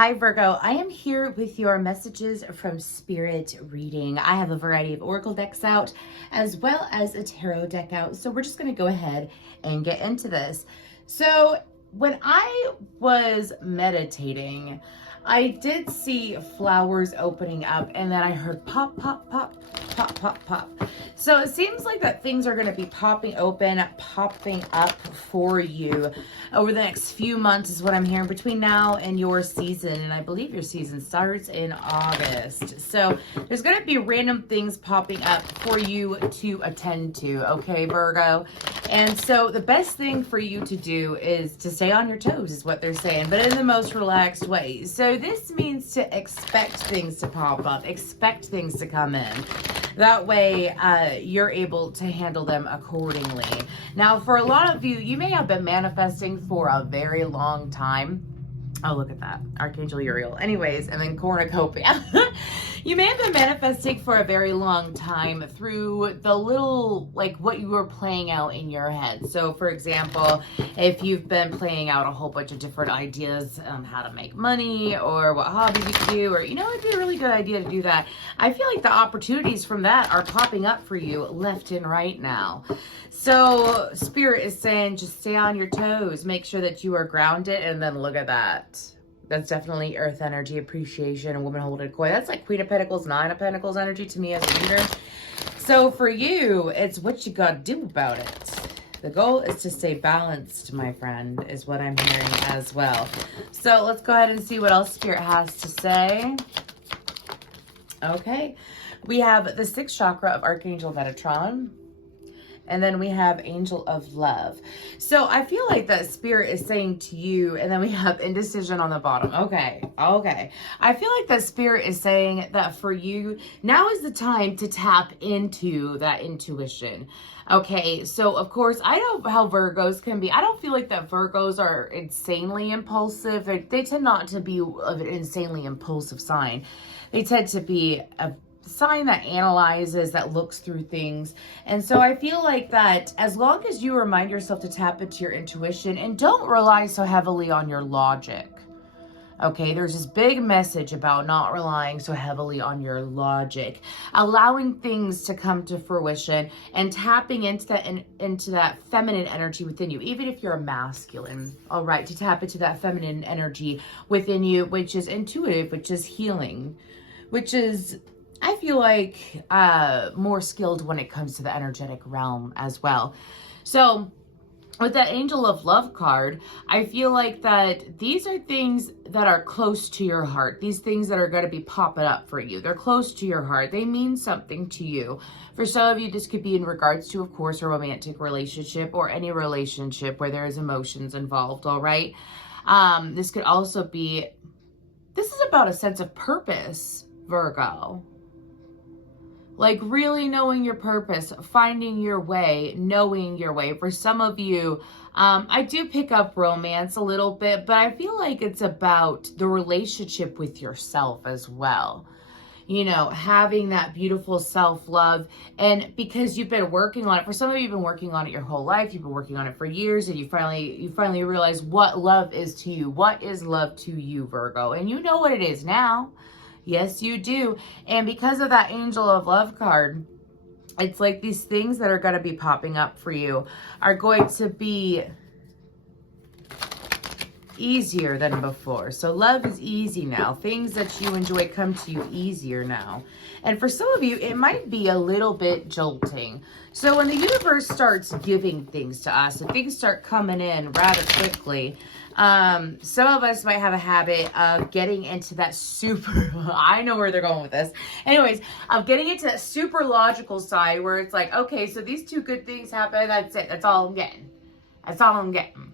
Hi Virgo, I am here with your messages from Spirit reading. I have a variety of oracle decks out as well as a tarot deck out. So we're just going to go ahead and get into this. So when I was meditating, I did see flowers opening up and then I heard pop, pop, pop, pop, pop, pop. So it seems like that things are going to be popping open, popping up for you over the next few months is what I'm hearing between now and your season. And I believe your season starts in August. So there's going to be random things popping up for you to attend to. Okay, Virgo. And so the best thing for you to do is to stay on your toes is what they're saying, but in the most relaxed way. So this means to expect things to pop up, expect things to come in. That way, you're able to handle them accordingly. Now, for a lot of you, you may have been manifesting for a very long time. Oh, look at that. Archangel Uriel. Anyways, and then cornucopia. You may have been manifesting for a very long time through the little, like what you were playing out in your head. So for example, if you've been playing out a whole bunch of different ideas on how to make money or what hobbies you could do, or, it'd be a really good idea to do that. I feel like the opportunities from that are popping up for you left and right now. So Spirit is saying, just stay on your toes, make sure that you are grounded, and then look at that. That's definitely earth energy, appreciation, a woman holding a coin. That's like Queen of Pentacles, Nine of Pentacles energy to me as a reader. So for you, it's what you got to do about it. The goal is to stay balanced, my friend, is what I'm hearing as well. So let's go ahead and see what else Spirit has to say. Okay. We have the sixth chakra of Archangel Metatron. And then we have Angel of Love. So I feel like that Spirit is saying to you, and then we have indecision on the bottom. Okay. I feel like that Spirit is saying that for you, now is the time to tap into that intuition. Okay, so of course, I know how Virgos can be. I don't feel like that Virgos are insanely impulsive. They tend not to be of an insanely impulsive sign. They tend to be a sign that analyzes, that looks through things. And so I feel like that as long as you remind yourself to tap into your intuition and don't rely so heavily on your logic. Okay, there's this big message about not relying so heavily on your logic, allowing things to come to fruition and tapping into that feminine energy within you, even if you're a masculine. All right, to tap into that feminine energy within you, which is intuitive, which is healing, which is, I feel like, more skilled when it comes to the energetic realm as well. So with that Angel of Love card, I feel like that these are things that are close to your heart. These things that are going to be popping up for you. They're close to your heart. They mean something to you. For some of you, this could be in regards to, of course, a romantic relationship or any relationship where there is emotions involved, all right? This could also be, this is about a sense of purpose, Virgo. Like really knowing your purpose, finding your way, knowing your way. For some of you, I do pick up romance a little bit, but I feel like it's about the relationship with yourself as well. Having that beautiful self-love. And because you've been working on it, for some of you, you've been working on it your whole life. You've been working on it for years, and you finally realize what love is to you. What is love to you, Virgo? And you know what it is now. Yes, you do. And because of that Angel of Love card, it's like these things that are going to be popping up for you are going to be easier than before. So love is easy now. Things that you enjoy come to you easier now. And for some of you, it might be a little bit jolting. So when the universe starts giving things to us and things start coming in rather quickly, some of us might have a habit of getting into that super, I know where they're going with this. Anyways, of getting into that super logical side where it's like, okay, so these two good things happen. That's it. That's all I'm getting. That's all I'm getting.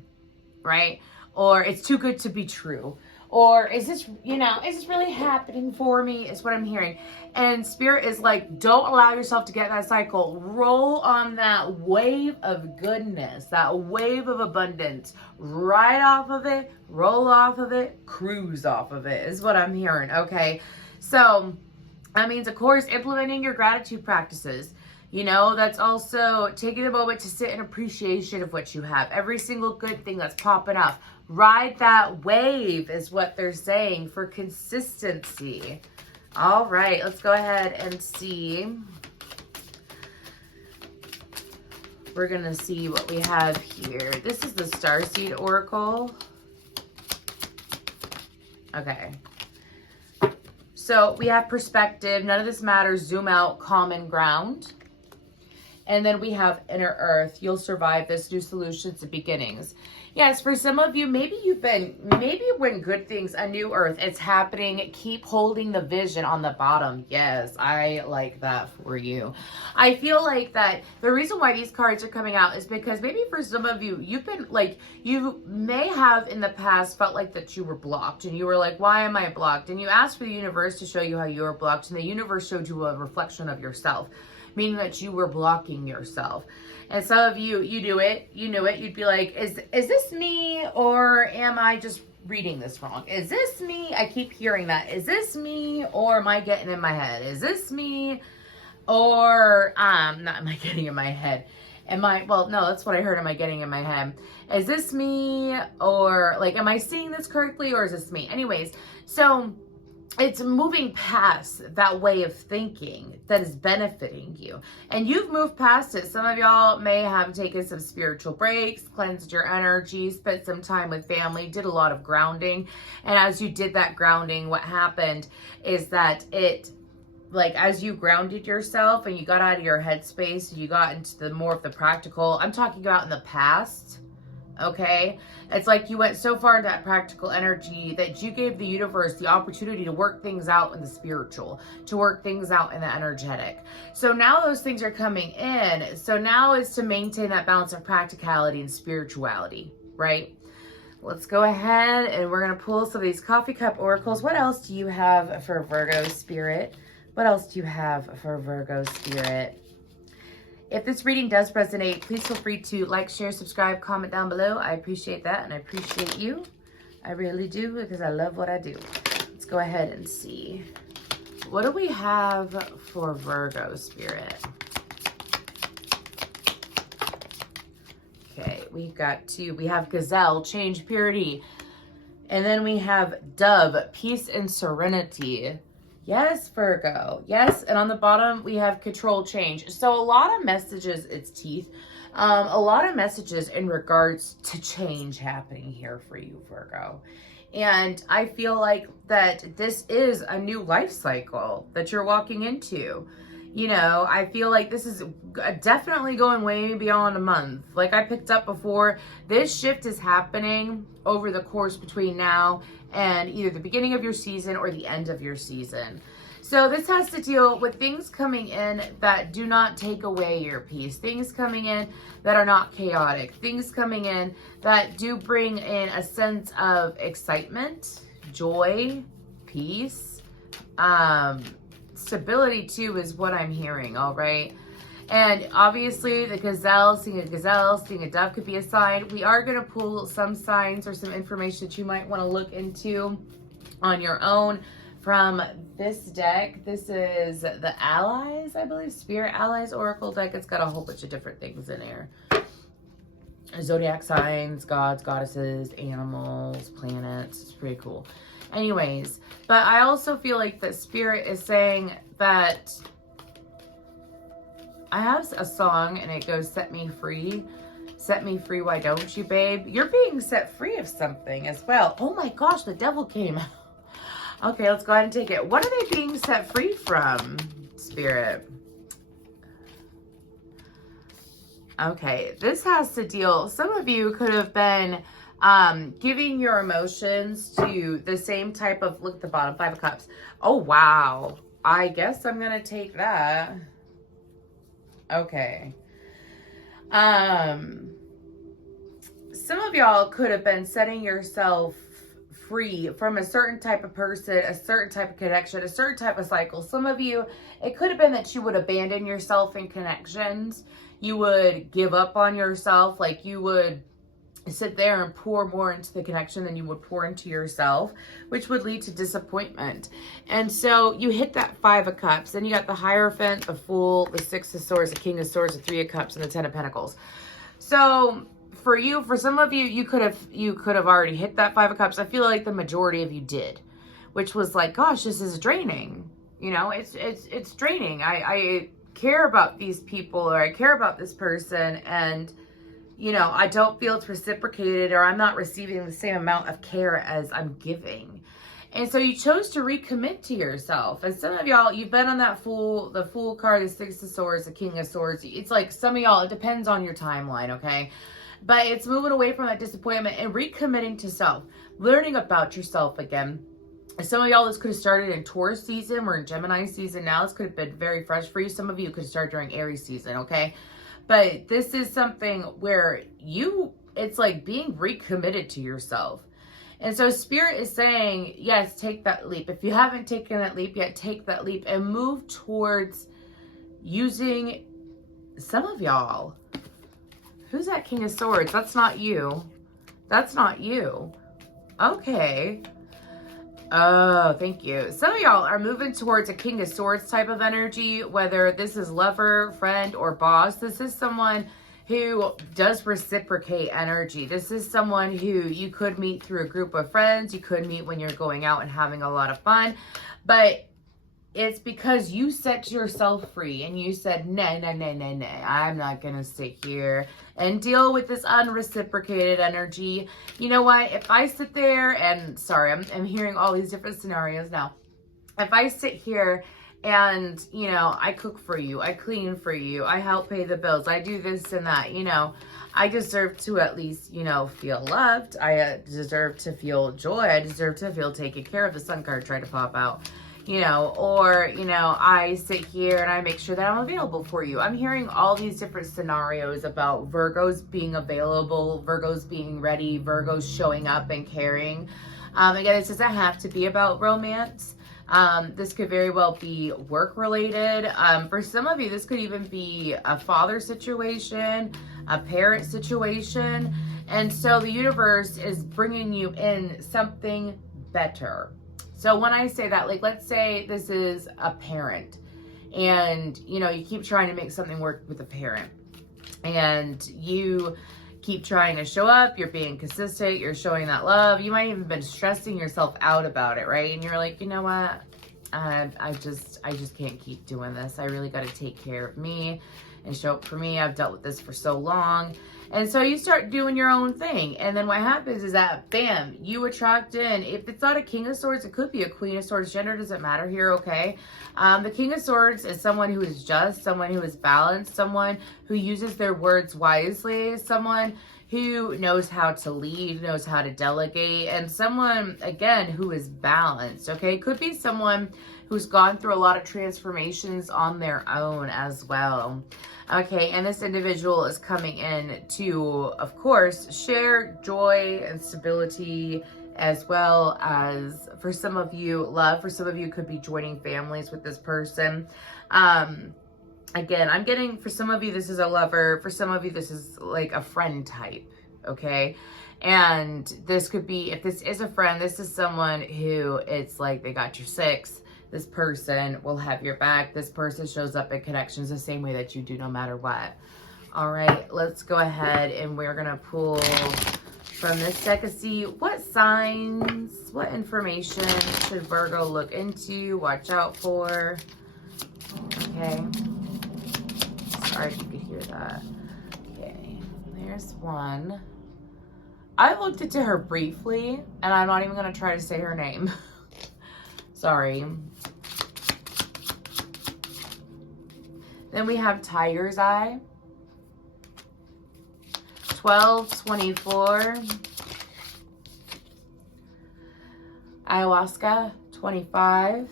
Right? Or it's too good to be true. Or is this really happening for me? Is what I'm hearing. And Spirit is like, don't allow yourself to get in that cycle. Roll on that wave of goodness, that wave of abundance. Ride off of it, roll off of it, cruise off of it is what I'm hearing, okay? So that means, of course, implementing your gratitude practices. You know, that's also taking a moment to sit in appreciation of what you have. Every single good thing that's popping up. Ride that wave is what they're saying for consistency. All right, let's go ahead and see. We're going to see what we have here. This is the Starseed Oracle. Okay. So we have perspective. None of this matters. Zoom out. Common ground. And then we have inner earth. You'll survive this. New solutions and beginnings. Yes, for some of you, maybe when good things, a new earth, it's happening. Keep holding the vision on the bottom. Yes, I like that for you. I feel like that the reason why these cards are coming out is because maybe for some of you, you've been like, you may have in the past felt like that you were blocked and you were like, why am I blocked? And you asked for the universe to show you how you were blocked, and the universe showed you a reflection of yourself, meaning that you were blocking yourself. And some of you, you knew it, you'd be like, is this me, or am I just reading this wrong? Is this me? I keep hearing that. Is this me, or am I getting in my head? Is this me, or not am I getting in my head? Well, no, that's what I heard. Am I getting in my head? Is this me, or like, am I seeing this correctly, or is this me? Anyways, so it's moving past that way of thinking that is benefiting you. And you've moved past it. Some of y'all may have taken some spiritual breaks, cleansed your energy, spent some time with family, did a lot of grounding. And as you did that grounding, what happened is that as you grounded yourself and you got out of your headspace, you got into the more of the practical. I'm talking about in the past. Okay, it's like you went so far into that practical energy that you gave the universe the opportunity to work things out in the spiritual, to work things out in the energetic. So now those things are coming in. So now is to maintain that balance of practicality and spirituality, right? Let's go ahead and we're going to pull some of these coffee cup oracles. What else do you have for Virgo spirit? What else do you have for Virgo spirit? If this reading does resonate, please feel free to like, share, subscribe, comment down below. I appreciate that, and I appreciate you. I really do, because I love what I do. Let's go ahead and see. What do we have for Virgo spirit? Okay, we have Gazelle, change, purity. And then we have Dove, peace and serenity. Yes, Virgo. Yes, and on the bottom, we have control, change. So a lot of messages, it's teeth. A lot of messages in regards to change happening here for you, Virgo. And I feel like that this is a new life cycle that you're walking into. You know, I feel like this is definitely going way beyond a month. Like I picked up before, this shift is happening over the course between now and either the beginning of your season or the end of your season. So this has to deal with things coming in that do not take away your peace. Things coming in that are not chaotic. Things coming in that do bring in a sense of excitement, joy, peace, stability too is what I'm hearing, all right? And obviously the gazelle, seeing a dove could be a sign. We are going to pull some signs or some information that you might want to look into on your own from this deck. This is the Allies, I believe, Spirit Allies Oracle deck. It's got a whole bunch of different things in here. Zodiac signs, gods, goddesses, animals, planets. It's pretty cool. Anyways, but I also feel like that Spirit is saying that I have a song and it goes, set me free, why don't you, babe? You're being set free of something as well. Oh my gosh, the devil came. Okay, let's go ahead and take it. What are they being set free from, Spirit? Okay, this has to deal, some of you could have been giving your emotions to the same type of, look at the bottom, 5 of Cups. Oh, wow. I guess I'm going to take that. Okay. Some of y'all could have been setting yourself free from a certain type of person, a certain type of connection, a certain type of cycle. Some of you, it could have been that you would abandon yourself in connections. You would give up on yourself. Like you would sit there and pour more into the connection than you would pour into yourself, which would lead to disappointment. And so you hit that 5 of Cups, then you got the Hierophant, the Fool, the 6 of Swords, the King of Swords, the 3 of Cups, and the 10 of Pentacles. So for you, for some of you, you could have already hit that 5 of Cups. I feel like the majority of you did, which was like, gosh, this is draining. You know, it's draining. I care about these people, or I care about this person, and you know, I don't feel it's reciprocated, or I'm not receiving the same amount of care as I'm giving. And so you chose to recommit to yourself. And some of y'all, you've been on that the Fool card, the 6 of Swords, the King of Swords. It's like some of y'all, it depends on your timeline, okay? But it's moving away from that disappointment and recommitting to self, learning about yourself again. And some of y'all, this could have started in Taurus season. We're in Gemini season now. This could have been very fresh for you. Some of you could start during Aries season, okay? But this is something where it's like being recommitted to yourself. And so Spirit is saying, yes, take that leap. If you haven't taken that leap yet, take that leap and move towards using some of y'all. Who's that King of Swords? That's not you. That's not you. Okay. Oh, thank you. Some of y'all are moving towards a King of Swords type of energy, whether this is lover, friend, or boss. This is someone who does reciprocate energy. This is someone who you could meet through a group of friends. You could meet when you're going out and having a lot of fun. But it's because you set yourself free and you said, nay, I'm not going to sit here and deal with this unreciprocated energy. You know what? If I sit there and, sorry, I'm hearing all these different scenarios now. If I sit here and, you know, I cook for you, I clean for you, I help pay the bills, I do this and that, you know, I deserve to at least, you know, feel loved. I deserve to feel joy. I deserve to feel taken care of. The Sun card tried to pop out. You know, or, you know, I sit here and I make sure that I'm available for you. I'm hearing all these different scenarios about Virgos being available, Virgos being ready, Virgos showing up and caring. Again, it doesn't have to be about romance. This could very well be work related. For some of you, this could even be a father situation, a parent situation. And so the universe is bringing you in something better. So when I say that, like, let's say this is a parent and, you know, you keep trying to make something work with a parent and you keep trying to show up, you're being consistent, you're showing that love. You might even been stressing yourself out about it, right? And you're like, you know what? I just can't keep doing this. I really got to take care of me and show up for me. I've dealt with this for so long. And so you start doing your own thing. And then what happens is that, bam, you attract in. If it's not a King of Swords, it could be a Queen of Swords. Gender doesn't matter here, okay? The King of Swords is someone who is just, someone who is balanced, someone who uses their words wisely, someone who knows how to lead, knows how to delegate, and someone, again, who is balanced, okay? Could be someone who's gone through a lot of transformations on their own as well. Okay, and this individual is coming in to, of course, share joy and stability, as well as, for some of you, love. For some of you, could be joining families with this person. Again, I'm getting, for some of you, this is a lover. For some of you, this is like a friend type, okay? And this could be, if this is a friend, this is someone who, it's like they got your 6. This person will have your back. This person shows up in connections the same way that you do, no matter what. All right, let's go ahead and we're going to pull from this deck to see what signs, what information should Virgo look into, watch out for. Okay. Sorry if you could hear that. Okay, there's one. I looked into her briefly, and I'm not even going to try to say her name. Sorry. Then we have Tiger's Eye. 1224. Ayahuasca. 25.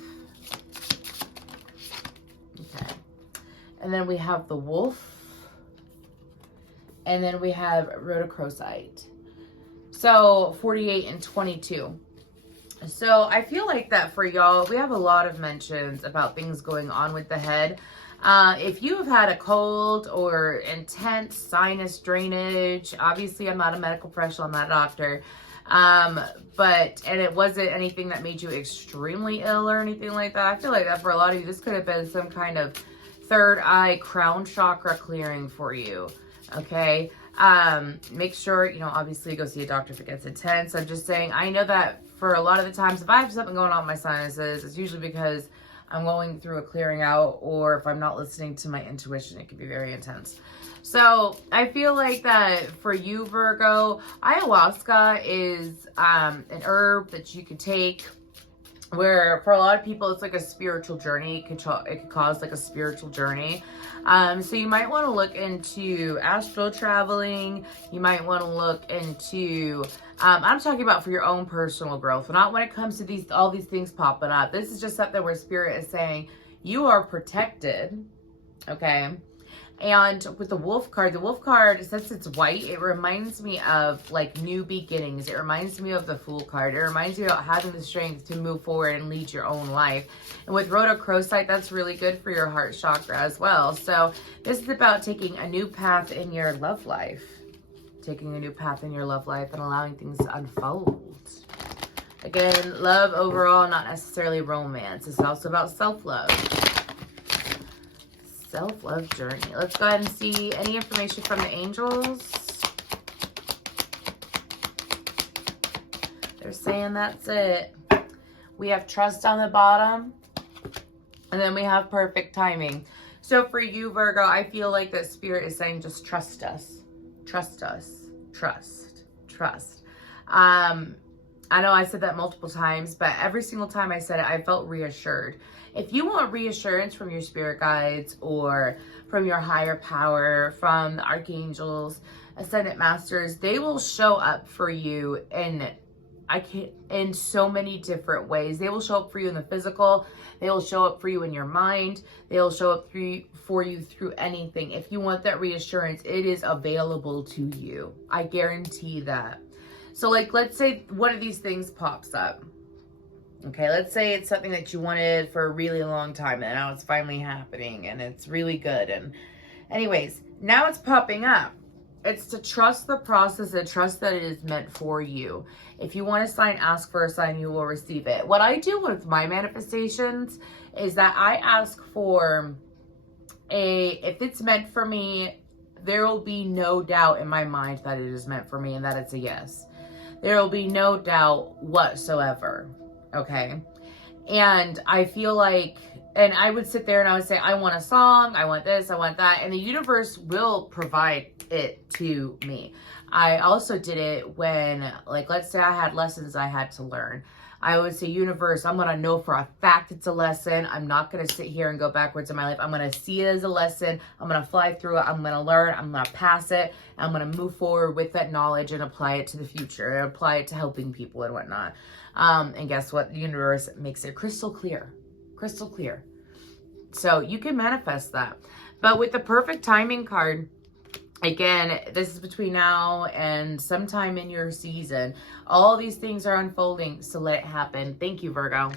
Okay. And then we have the Wolf. And then we have Rhodochrosite. So 48 and 22. So I feel like that for y'all, we have a lot of mentions about things going on with the head. If you have had a cold or intense sinus drainage, obviously I'm not a medical professional, I'm not a doctor, and it wasn't anything that made you extremely ill or anything like that. I feel like that for a lot of you, this could have been some kind of third eye crown chakra clearing for you. Okay. Make sure, obviously go see a doctor if it gets intense. I'm just saying, I know that for a lot of the times, if I have something going on with my sinuses, it's usually because I'm going through a clearing out, or if I'm not listening to my intuition, it can be very intense. So I feel like that for you, Virgo, ayahuasca is an herb that you could take, where for a lot of people it's like a spiritual journey. It could cause like a spiritual journey. So you might want to look into astral traveling. You might want to look into I'm talking about for your own personal growth, not when it comes to all these things popping up. This is just something where spirit is saying you are protected. Okay. And with the wolf card, since it's white, it reminds me of like new beginnings. It reminds me of the Fool card. It reminds you about having the strength to move forward and lead your own life. And with rhodochrosite, that's really good for your heart chakra as well. So this is about taking a new path in your love life. Taking a new path in your love life and allowing things to unfold. Again, love overall, not necessarily romance. It's also about self-love. Self-love journey. Let's go ahead and see any information from the angels. They're saying that's it. We have trust on the bottom. And then we have perfect timing. So for you, Virgo, I feel like that spirit is saying just trust us. Trust us. Trust. I know I said that multiple times, but every single time I said it, I felt reassured. If you want reassurance from your spirit guides or from your higher power, from the archangels, ascendant masters, they will show up for you in so many different ways. They will show up for you in the physical. They will show up for you in your mind. They will show up for you through anything. If you want that reassurance, it is available to you. I guarantee that. So like, let's say one of these things pops up. Okay, let's say it's something that you wanted for a really long time and now it's finally happening and it's really good. And anyways, now it's popping up. It's to trust the process and trust that it is meant for you. If you want a sign, ask for a sign, you will receive it. What I do with my manifestations is that I ask for if it's meant for me, there will be no doubt in my mind that it is meant for me and that it's a yes. There will be no doubt whatsoever. Okay. And I feel like, and I would sit there and I would say, I want a song, I want this, I want that. And the universe will provide it to me. I also did it when, like, let's say I had lessons I had to learn. I would say, universe, I'm going to know for a fact it's a lesson. I'm not going to sit here and go backwards in my life. I'm going to see it as a lesson. I'm going to fly through it. I'm going to learn. I'm going to pass it. I'm going to move forward with that knowledge and apply it to the future and apply it to helping people and whatnot. And guess what? The universe makes it crystal clear. Crystal clear. So you can manifest that. But with the perfect timing card, again, this is between now and sometime in your season. All these things are unfolding, so let it happen. Thank you, Virgo.